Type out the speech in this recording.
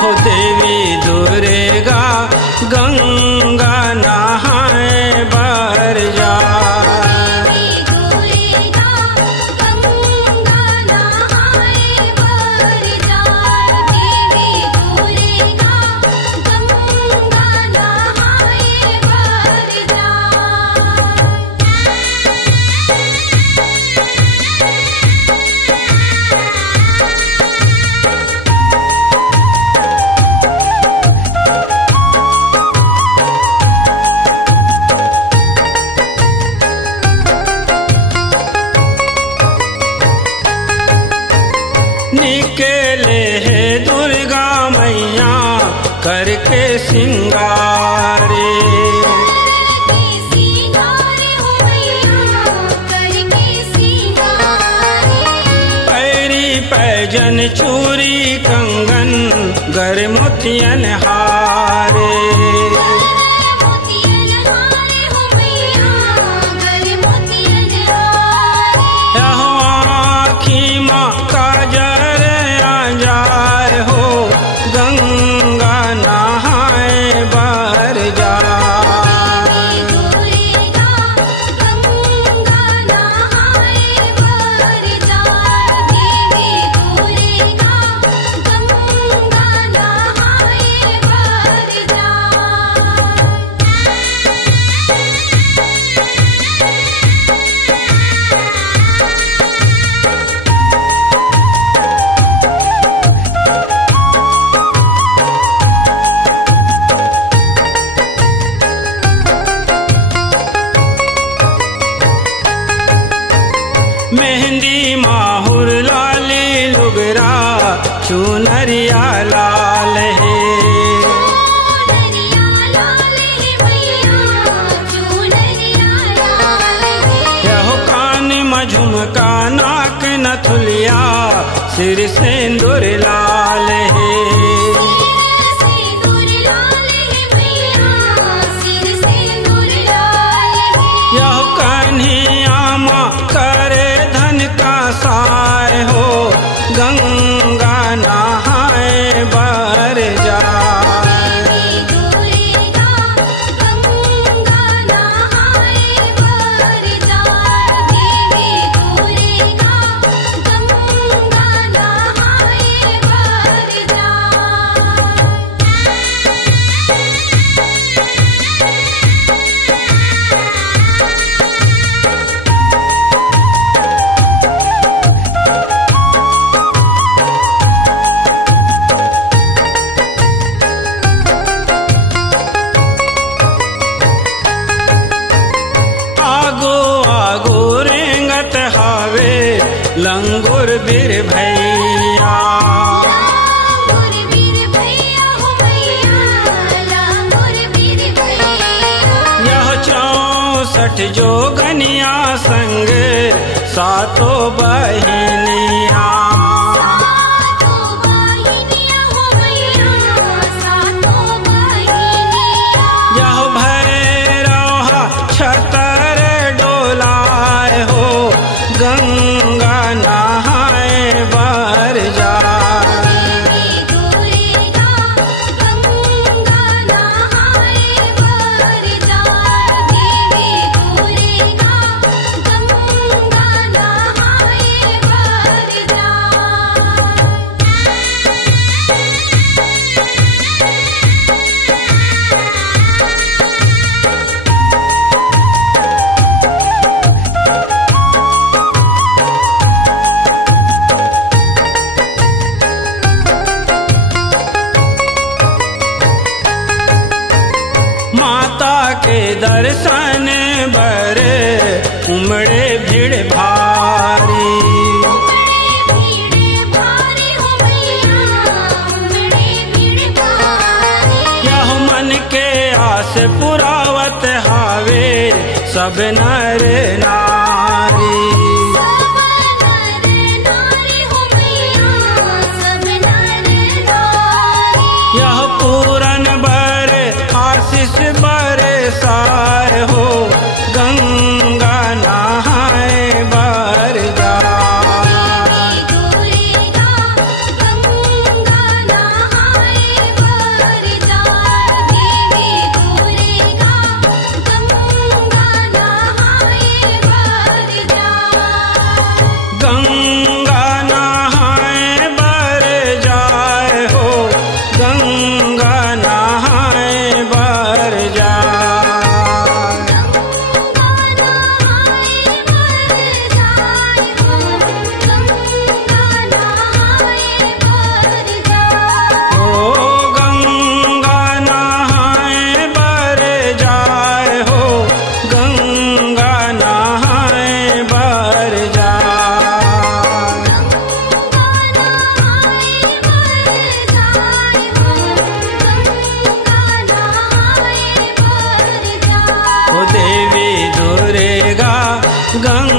हो देवी दुर्गा गंगा नहाए बर जा। निकले है दुर्गा मैया करके सिंगारे, पैरी पैजन चूरी कंगन गर मोतियन हारे। मेहंदी माहुर लाली लुगरा चुनरिया लाल है, यहो कान में झुमका नाक नथुलिया सिर सिंदूर लाल है। यहो कन्हैया माँ करे धन का साय हो गंगा नहाए बर जा। लंगुर बीर भैया, यह 64 जोगनिया संग सातों बहिनिया। यह भैरव छतर डोलाए हो गंगा नहाए बर जा। माता के दर्शन बरे उमड़े भीड़ भारी, यह मन के आस पुरावत हावे सब नर नारी। यह पूरन बरे आशीष बरे साय हो गंगा नहाए बर जा। गंगा